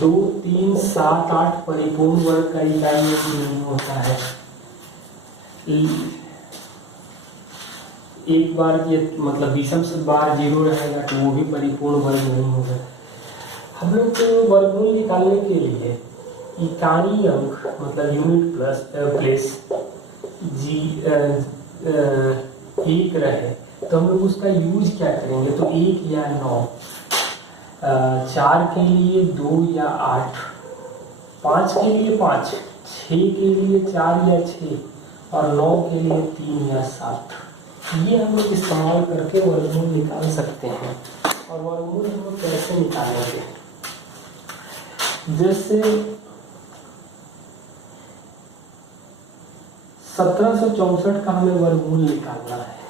2, 3, 7, 8 परिपूर्ण वर्ग का इकाई नहीं होता है। एक बार ये मतलब विषम बार 0 रहेगा तो वो भी परिपूर्ण वर्ग नहीं होगा। हम लोग को वर्गमूल निकालने के लिए इकाई अंक मतलब यूनिट प्लेस जी एक रहे तो हम लोग उसका यूज क्या करेंगे, तो 1 या 9, 4 के लिए 2 या 8, 5 के लिए 5, 6 के लिए 4 या 6 और 9 के लिए 3 या 7। ये हम लोग इस्तेमाल करके वर्गमूल निकाल सकते हैं। और वर्गमूल हम लोग कैसे निकालेंगे, जैसे 1764 का हमें वर्गमूल निकालना है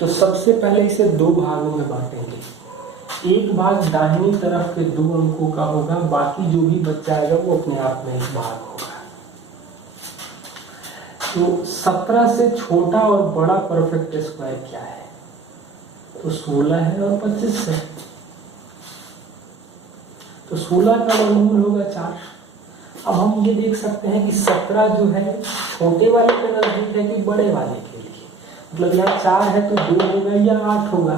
तो सबसे पहले इसे 2 भागों में बांटेंगे। एक भाग दाहिनी तरफ के 2 अंकों का होगा, बाकी जो भी बच जाएगा वो अपने आप में एक भाग होगा। तो 17 से छोटा और बड़ा परफेक्ट स्क्वायर क्या है, तो 16 है और 25 है। तो 16 का वर्गमूल होगा 4। अब हम ये देख सकते हैं कि 17 जो है छोटे वाले के नजदीक है कि बड़े वाले के लिए, मतलब यहाँ 4 है तो 2 होगा या 8 होगा।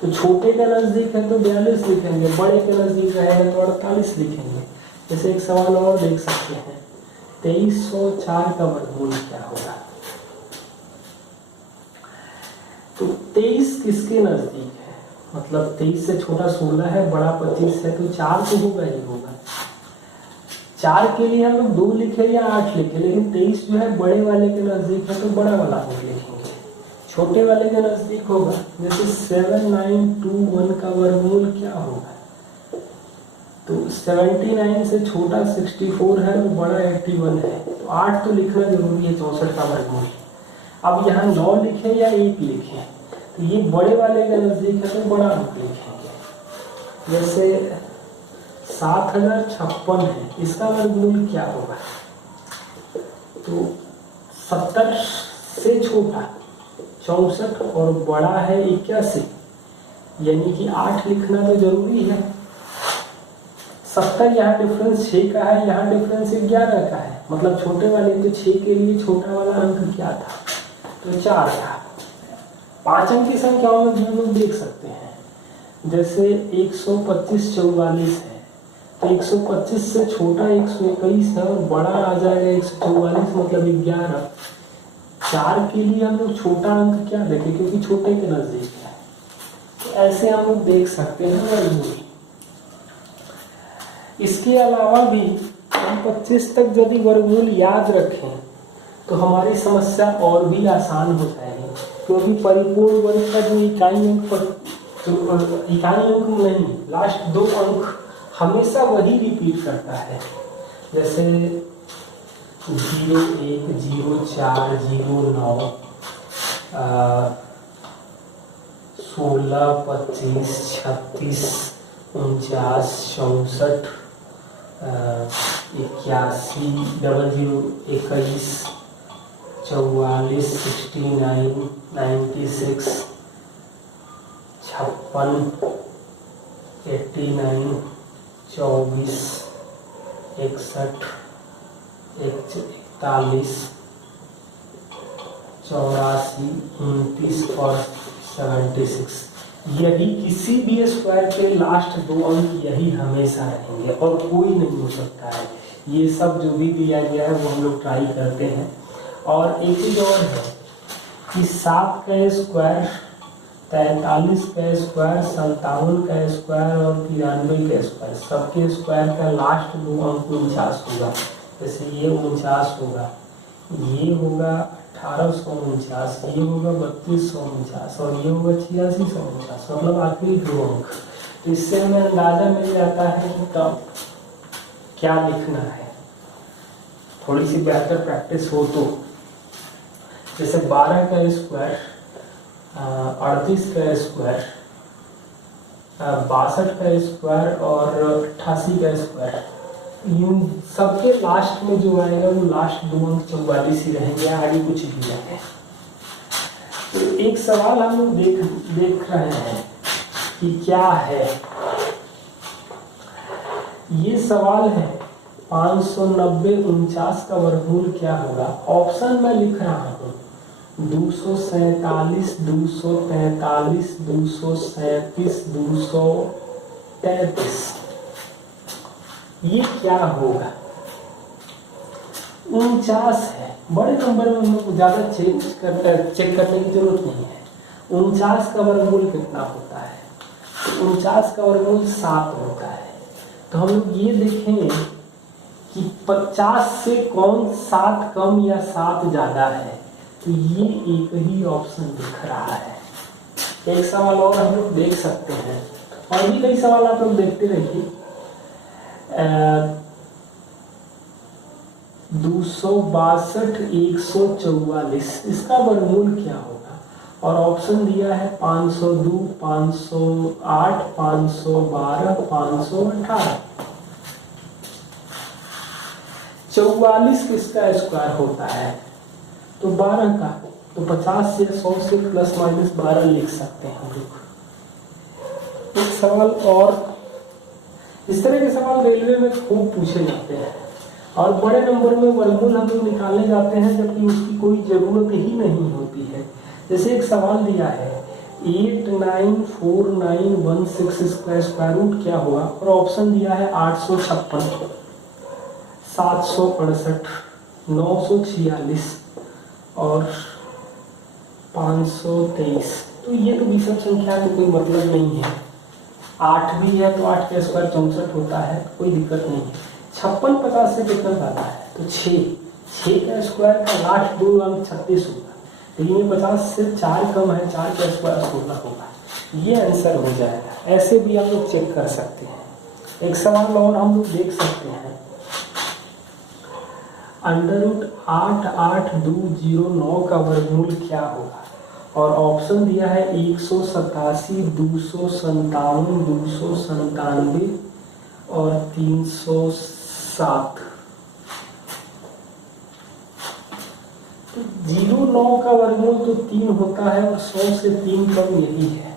तो छोटे के नजदीक है तो 42 लिखेंगे, बड़े के नजदीक रहेगा तो 48 लिखेंगे। जैसे एक सवाल और देख सकते हैं, 2304 का वर्गमूल क्या होगा, तो 23 किसके नजदीक है, मतलब 23 से छोटा 16 है, बड़ा 25 है, तो 4 तो होगा ही होगा। 4 के लिए हम लोग 2 लिखे या 8 लिखे, लेकिन 23 जो है बड़े वाले के नजदीक है तो बड़ा वाला हम लिखेंगे, छोटे वाले के नजदीक होगा। जैसे 7921 का वर्गमूल क्या होगा, तो 79 से छोटा 64 है और बड़ा 81 है, तो 8 तो लिखना जरूरी है 64 का वर्गमूल। अब यहाँ 9 लिखे या 1 लिखे, तो ये बड़े वाले के नजदीक है तो बड़ा अंक लिखेंगे। जैसे 7056 है, इसका वर्गमूल क्या होगा, तो 70 से छोटा 64 और बड़ा है 81, यानी कि 8 लिखना तो जरूरी है। 70 यहाँ डिफरेंस 6 का है, यहाँ डिफरेंस 11 का है, मतलब छोटे वाले तो 6 के लिए छोटा वाला अंक क्या था, तो 4 था। 5 अंक की संख्याओं में भी हम लोग देख सकते हैं, जैसे 125 44 है, तो 125 से छोटा 121 है और बड़ा आ जाएगा 144 मतलब 11। 4 के लिए हम लोग छोटा अंक क्या देखें, क्योंकि छोटे के नजदीक है। तो ऐसे हम लोग देख सकते हैं वर्गमूल। इसके अलावा भी हम 25 तक यदि वर्गमूल याद रखें तो हमारी समस्या और भी आसान हो जाएगी, क्योंकि परिपूर्ण वर्ग का जो इकाई अंक नहीं, लास्ट 2 अंक हमेशा वही रिपीट करता है। जैसे 01, 04, 09, 16, 25, 36, 49, 64, 81, 00, 21, 44, 69, 96, 56, 89, 24, 61, 41, 84, 29 और 76। यही किसी भी स्क्वायर के लास्ट 2 अंक यही हमेशा रहेंगे और कोई नहीं हो सकता है। ये सब जो भी दिया गया है वो हम लोग ट्राई करते हैं। और एक चीज और है कि 7 का स्क्वायर, 43 का स्क्वायर, 57 का स्क्वायर और 93 का स्क्वायर, सबके स्क्वायर का लास्ट 2 अंक 49 होगा। जैसे ये 49 होगा, ये होगा 1849, ये होगा 3249 और ये होगा 8649, मतलब आखिरी 2 अंक। तो इससे हमें अंदाजा मिल जाता है कि कब क्या लिखना है। थोड़ी सी बेहतर प्रैक्टिस हो तो, जैसे 12 का स्क्वायर, 38 का स्क्वायर, 62 का स्क्वायर और 88 का स्क्वायर, इन सबके लास्ट में जो आएगा वो लास्ट 2 अंक 44 ही रहेंगे, आगे कुछ भी नहीं है। तो एक सवाल हम लोग देख रहे हैं कि क्या है ये सवाल है 590 49 का वर्गमूल क्या होगा। ऑप्शन में लिख रहा हूँ 247, 243, 237, 233। ये क्या होगा? 49 है। बड़े नंबर में हम लोग ज़्यादा चेक करने की जरूरत नहीं है। 49 का वर्गमूल कितना होता है? 49 का वर्गमूल 7 होता है। तो हम लोग ये देखेंगे कि 50 से कौन 7 कम या 7 ज़्यादा है। तो ये एक ही ऑप्शन दिख रहा है। एक सवाल और हम लोग देख सकते हैं, और भी कई सवाल आप लोग देखते रहिए। 262, 144, इसका वर्गमूल क्या होगा? और ऑप्शन दिया है 502, 508, 512, 518। 44 किसका स्क्वायर होता है? तो 12 का। तो 50 से 100 से प्लस माइनस 12 लिख सकते हैं हम लोग। एक सवाल और, इस तरह के सवाल रेलवे में खूब पूछे जाते हैं, और बड़े नंबर में वर्गमूल हम लोग निकालने जाते हैं जबकि उसकी कोई ज़रूरत ही नहीं होती है। जैसे एक सवाल दिया है 894916 का स्क्वायर रूट क्या होगा, और ऑप्शन दिया है 856, 768, 946 और 523। तो ये तो विषम संख्या में कोई मतलब नहीं है। 8 भी है तो 8 का स्क्वायर 64 होता है, कोई दिक्कत नहीं है। 56 50 से कितना ज़्यादा है? तो 6 का स्क्वायर का लास्ट 2 अंक 36 होगा, लेकिन ये 50 से 4 कम है, 4 का स्क्वायर 16 होगा। ये आंसर हो जाएगा। ऐसे भी हम लोग चेक कर सकते हैं। एक सवाल और हम लोग देख सकते हैं, √88,209 का वर्गमूल क्या होगा, और ऑप्शन दिया है 187, 297, 297 और 307। तो 09 का वर्गमूल तो 3 होता है, और 100 से 3 कम यही है।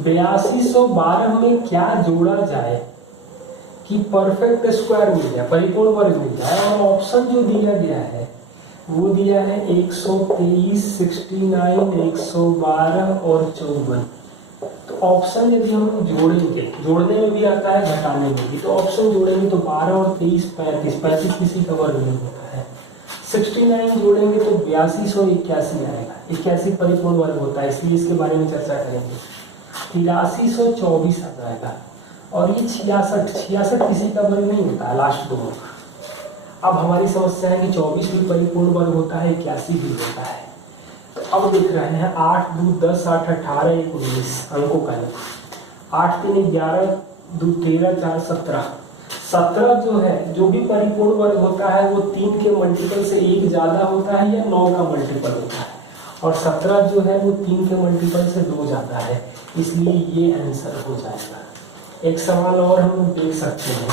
8212 में क्या जोड़ा जाए कि परफेक्ट स्क्वायर मिल जाए, परिपूर्ण वर्ग मिल जाए। और ऑप्शन जो दिया गया है वो दिया है 123, 69, 112 और 54। तो ऑप्शन यदि हम जोड़ेंगे, जोड़ने में भी आता है, घटाने में भी, तो ऑप्शन जोड़ेंगे तो 12 और 23 35, 35 किसी का वर्ग नहीं होता है। 69 जोड़ेंगे तो 8281 आएगा, 81 परिपूर्ण वर्ग होता है, इसलिए इसके बारे में चर्चा करेंगे। 8324 आ जाएगा, और ये 66 किसी का वर्ग नहीं होता है, लास्ट 2 अंक। अब हमारी समस्या है कि 24 भी परिपूर्ण वर्ग होता है, 81 भी होता है। तो अब देख रहे हैं 8 2 10, 8 18, 1 19 अंकों का योग। 8 3 11, 2 13, 4 17। 17 जो है, जो भी परिपूर्ण वर्ग होता है वो 3 के मल्टीपल से 1 ज्यादा होता है या 9 का मल्टीपल होता है, और 17 जो है वो 3 के मल्टीपल से 2 ज्यादा है, इसलिए ये आंसर हो जाएगा। एक सवाल और हम देख सकते हैं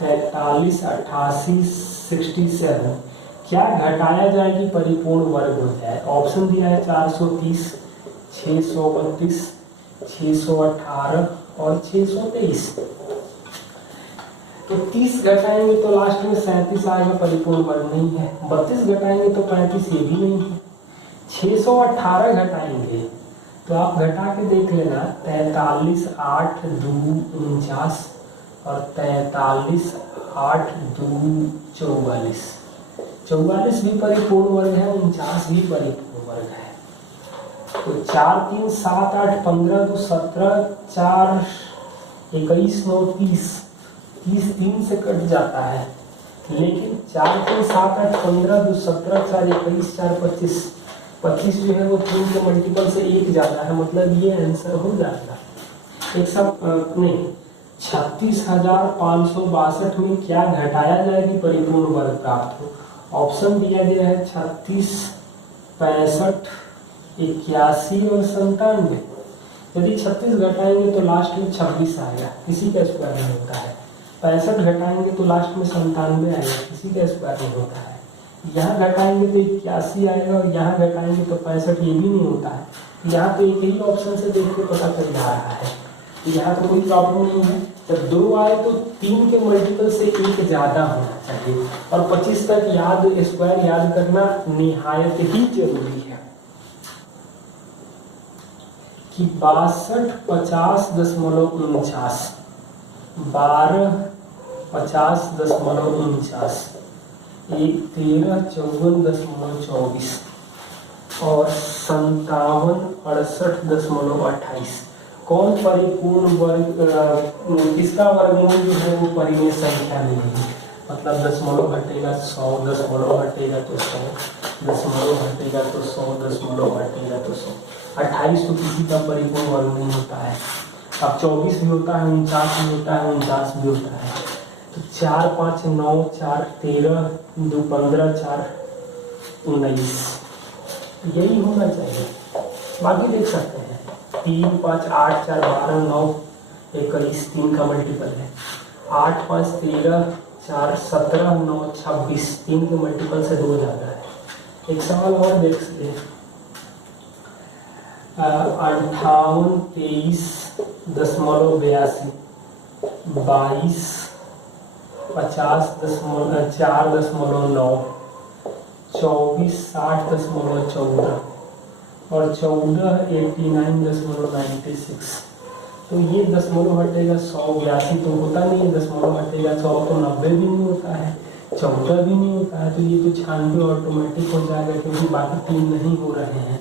43, 88, 67 क्या घटाया जाए कि परिपूर्ण वर्ग हो जाए। ऑप्शन दिया है 430, 632, 618 और 623। तो 30 घटाएंगे तो लास्ट में 37 आएगा, परिपूर्ण वर्ग नहीं है। 32 घटाएंगे तो 35, ये भी नहीं है। 618 घटाएंगे तो आप घटा के देख लेना, 43, 8 2 49 और 43, 8 2 44। 44 भी परिपूर्ण वर्ग है, 49 भी परिपूर्ण वर्ग है। तो 4 3 7 8 15 2 17, 4 21 9 30, 30 3 से कट जाता है, लेकिन 4 3 7 8 15 2 17, 4 21 4 25, 25 जो है वो 3 के मल्टीपल से 1 ज्यादा है, मतलब ये आंसर हो जाएगा। एक सब नहीं, 36,562 में क्या घटाया जाए कि परिपूर्ण वर्ग प्राप्त हो। ऑप्शन दिया गया है 36, 65, 81 और 97। यदि 36 घटाएंगे तो लास्ट में 26 आएगा, किसी का स्क्वायर नहीं होता है। 65 घटाएंगे तो लास्ट में 97 आएगा, किसी का स्क्वायर नहीं होता है। यहाँ घटाएंगे तो 81 आएगा और यहाँ घटाएंगे तो 65, ये भी नहीं होता है। यहाँ तो एक ही ऑप्शन से देख के पता चल जा रहा है, यहाँ तो कोई प्रॉब्लम नहीं है। जब 2 आए तो 3 के मल्टीपल से 1 ज़्यादा होना चाहिए। और 25 तक स्क्वायर याद करना निहायत ही जरूरी है कि 62 50.49, 12 50.49, 13 54.24 और 57 68.28। कौन परिपूर्ण वर्ग, किसका वर्गमूल जो है वो परिमेय संख्या मिलेगी। मतलब दशमलव घटेगा 100, दशमलव घटेगा तो 100, दशमलव घटेगा तो 100, दशमलव घटेगा तो 100। 28 तो किसी का परिपूर्ण वर्ग नहीं होता है। अब 24 भी होता है, 49 भी होता है, 49 भी होता है। तो 4 5 9 4 13 2 15 4 19, यही होना चाहिए। बाकी देख सकते हैं 3 5 8 4 12 9 21, 3 का मल्टीपल है। 8 5 13 4 17 9 26, 3 के मल्टीपल से 2 ज़्यादा है। एक सवाल और देख सकते हैं 58 23 दशमलव 82, 22 50 4.9, 24 60.14 और 14 89.96। तो ये दशमलव हटेगा 182 तो होता नहीं है, दशमलव हटेगा 100 तो 90 भी नहीं होता है, 14 भी नहीं होता है। तो ये तो 96 ऑटोमेटिक हो जाएगा क्योंकि बाकी 3 नहीं हो रहे हैं।